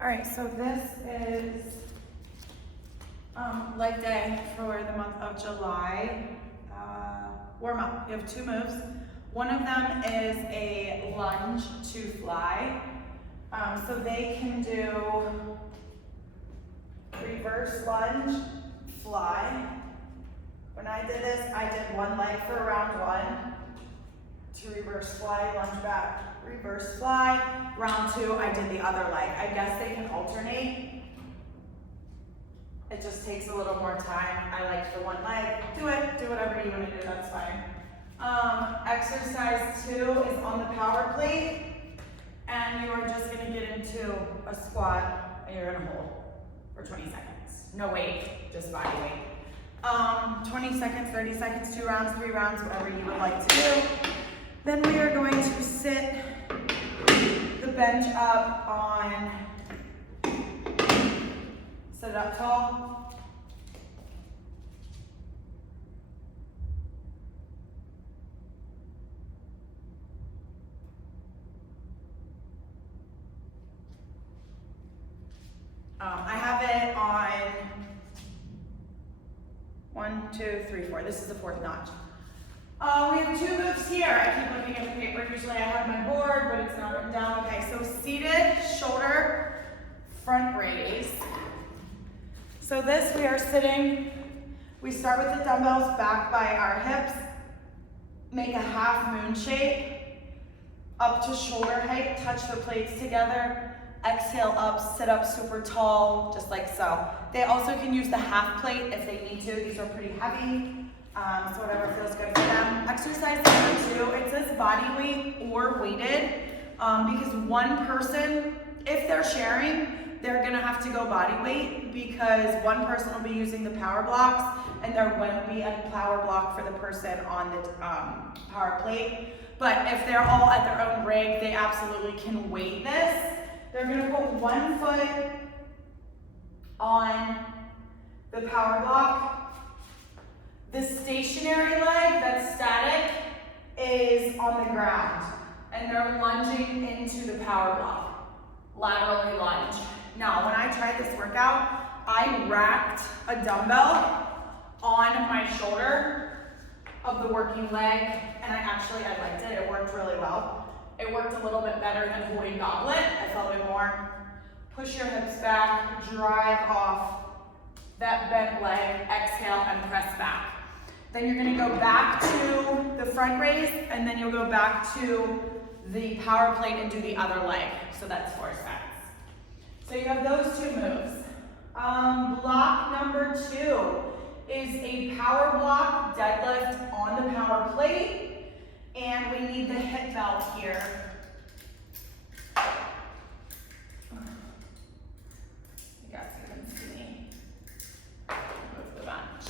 All right, so this is leg day for the month of July. Warm up. You have two moves. One of them is a lunge to fly. So they can do reverse lunge, fly. When I did this, I did one leg for round one. To reverse fly, lunge back, reverse fly. Round two, I did the other leg. I guess they can alternate. It just takes a little more time. I liked the one leg. Do it, do whatever you want to do, that's fine. Exercise 2 is on the power plate. And you are just gonna get into a squat and you're gonna hold for 20 seconds. No weight, just body weight. 20 seconds, 30 seconds, 2 rounds, 3 rounds, whatever you would like to do. Then we are going to sit the bench up on, sit it up tall. I have it on 1, 2, 3, 4. This is the 4th notch. We have 2 moves here. I keep looking at the paper. Usually I have my board, but it's not written down. Okay, so seated shoulder front raise. So this, we are sitting, we start with the dumbbells back by our hips, make a half moon shape, up to shoulder height, touch the plates together, exhale up, sit up super tall, just like so. They also can use the half plate if they need to. These are pretty heavy. So whatever feels good for them. Exercise number 2, it says body weight or weighted because one person, if they're sharing, they're gonna have to go body weight because one person will be using the power blocks and there won't be a power block for the person on the power plate. But if they're all at their own rig, they absolutely can weight this. They're gonna put one foot on the power block. The stationary leg that's static is on the ground and they're lunging into the power block, laterally lunge. Now, when I tried this workout, I racked a dumbbell on my shoulder of the working leg and I liked it. It worked really well. It worked a little bit better than holding goblet. I felt it more. Push your hips back, drive off that bent leg, exhale and press back. Then you're gonna go back to the front raise and then you'll go back to the power plate and do the other leg. So that's 4 sets. So you have those 2 moves. Block number 2 is a power block deadlift on the power plate. And we need the hip belt here. You guys can see me. Move the bench.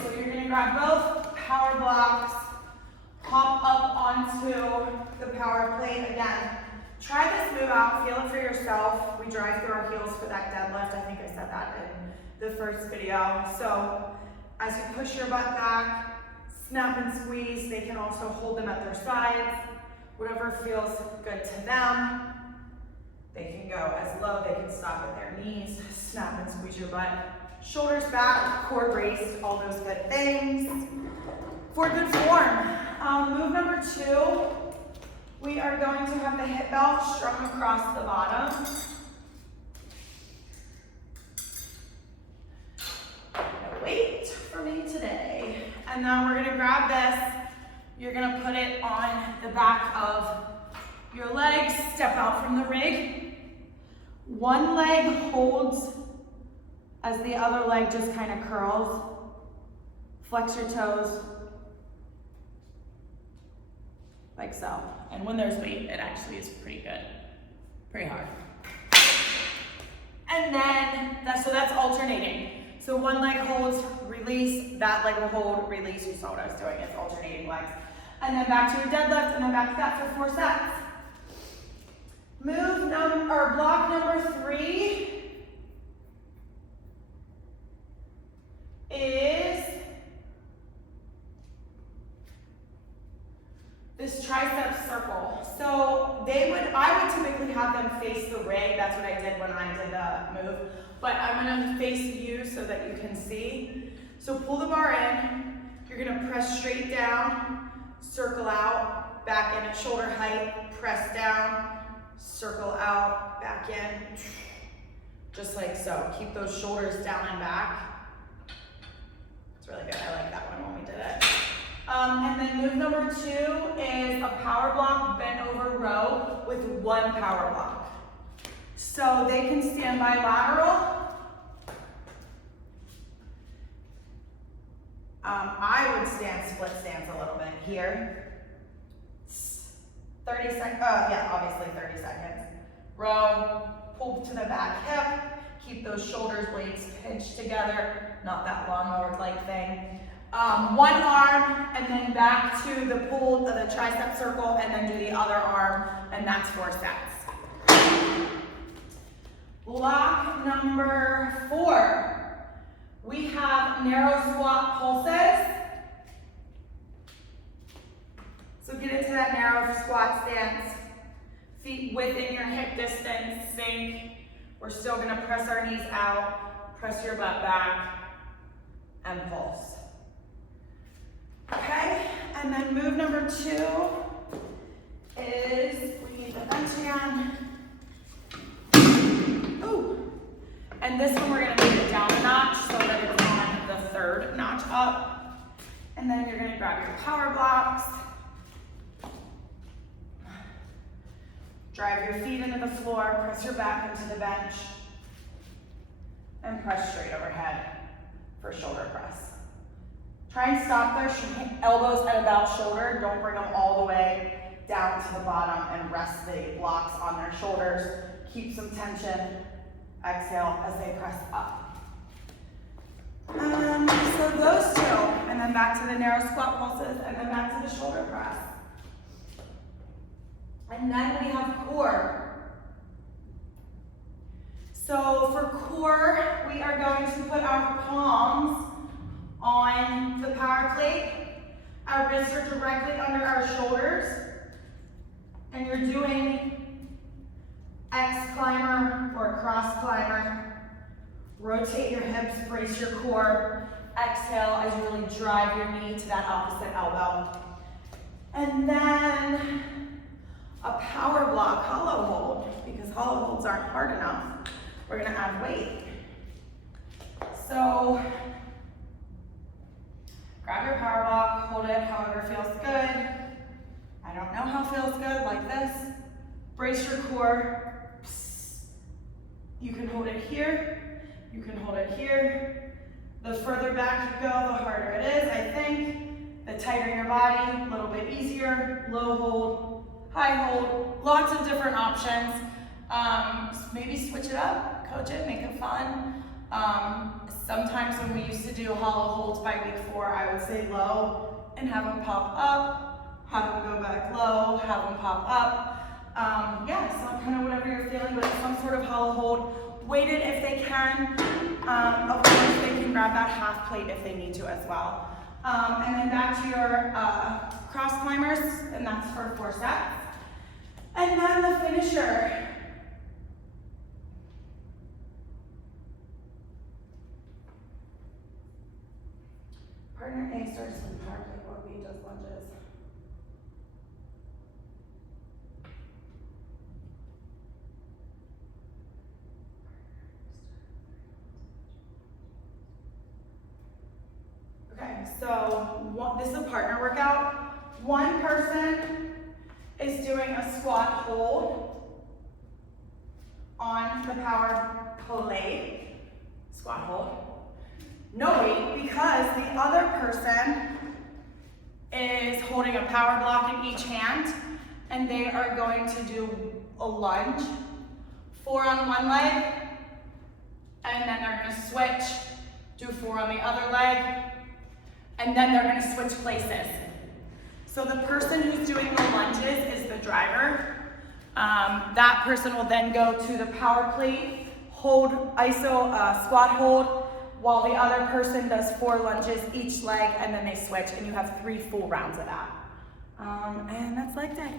So you're gonna grab both power blocks, hop up onto the power plate again. Try this move out, feel it for yourself. We drive through our heels for that deadlift. I think I said that in the first video. So as you push your butt back, snap and squeeze. They can also hold them at their sides. Whatever feels good to them. They can go as low, they can stop at their knees. Snap and squeeze your butt. Shoulders back, core braced, all those good things. For good form, move number 2, we are going to have the hip belt strung across the bottom. No weight for me today. And then we're gonna grab this, you're gonna put it on the back of your legs, step out from the rig. One leg holds as the other leg just kind of curls. Flex your toes, like so. And when there's weight, it actually is pretty good, pretty hard. And then, so that's alternating. So one leg holds, release, that leg will hold, release. You saw what I was doing, it's alternating legs. And then back to a deadlift, and then back to that for 4 sets. Block number 3 is this tricep circle. So I would typically have them face the rig. That's what I did when I did the move. But I'm gonna face you so that you can see. So pull the bar in. You're gonna press straight down, circle out, back in at shoulder height, press down, circle out, back in. Just like so. Keep those shoulders down and back. It's really good. I like that one when we did it. And then move number 2 is a power block bent over row with 1 power block. So they can stand bilateral. I would stand split stance a little bit here. 30 seconds, yeah, obviously 30 seconds. Row, pull to the back hip, keep those shoulders blades pinched together, not that lawnmower-like thing. 1 arm, and then back to the pull of the tricep circle, and then do the other arm, and that's 4 sets. Block number 4. We have narrow squat pulses. So get into that narrow squat stance. Feet within your hip distance, sink. We're still gonna press our knees out, press your butt back, and pulse. Okay, and then move number 2 is, we need the bench again. Ooh. And this one we're gonna move it down a notch so that it's on the 3rd notch up. And then you're gonna grab your power blocks. Drive your feet into the floor, press your back into the bench, and press straight overhead for shoulder press. Try and stop their elbows at about shoulder. Don't bring them all the way down to the bottom and rest the blocks on their shoulders. Keep some tension. Exhale as they press up. So those 2, and then back to the narrow squat pulses, and then back to the shoulder press. And then we have core. So for core, we are going to put our palms on the power plate. Our wrists are directly under our shoulders. And you're doing X climber or cross climber. Rotate your hips, brace your core. Exhale as you really drive your knee to that opposite elbow. And then a power block hollow hold, because hollow holds aren't hard enough. We're gonna add weight. So grab your power block, hold it however feels good. I don't know how it feels good, like this. Brace your core. You can hold it here, you can hold it here. The further back you go, the harder it is, I think. The tighter your body, a little bit easier. Low hold, high hold, lots of different options. Maybe switch it up, coach it, make it fun. Sometimes when we used to do hollow holds by week 4, I would say low and have them pop up, have them go back low, have them pop up. Yeah, so kind of whatever you're feeling, but some sort of hollow hold. Weighted if they can. Of course, they can grab that half plate if they need to as well. And then back to your cross climbers, and that's for 4 sets. And then the finisher. Partner A starts with power plate while B does lunges. Okay, so this is a partner workout. One person is doing a squat hold on the power plate. Squat hold. No weight, because the other person is holding a power block in each hand, and they are going to do a lunge, 4 on one leg, and then they're gonna switch, do 4 on the other leg, and then they're gonna switch places. So the person who's doing the lunges is the driver. That person will then go to the power plate, hold iso, squat hold, while the other person does 4 lunges each leg, and then they switch, and you have 3 full rounds of that. And that's leg day.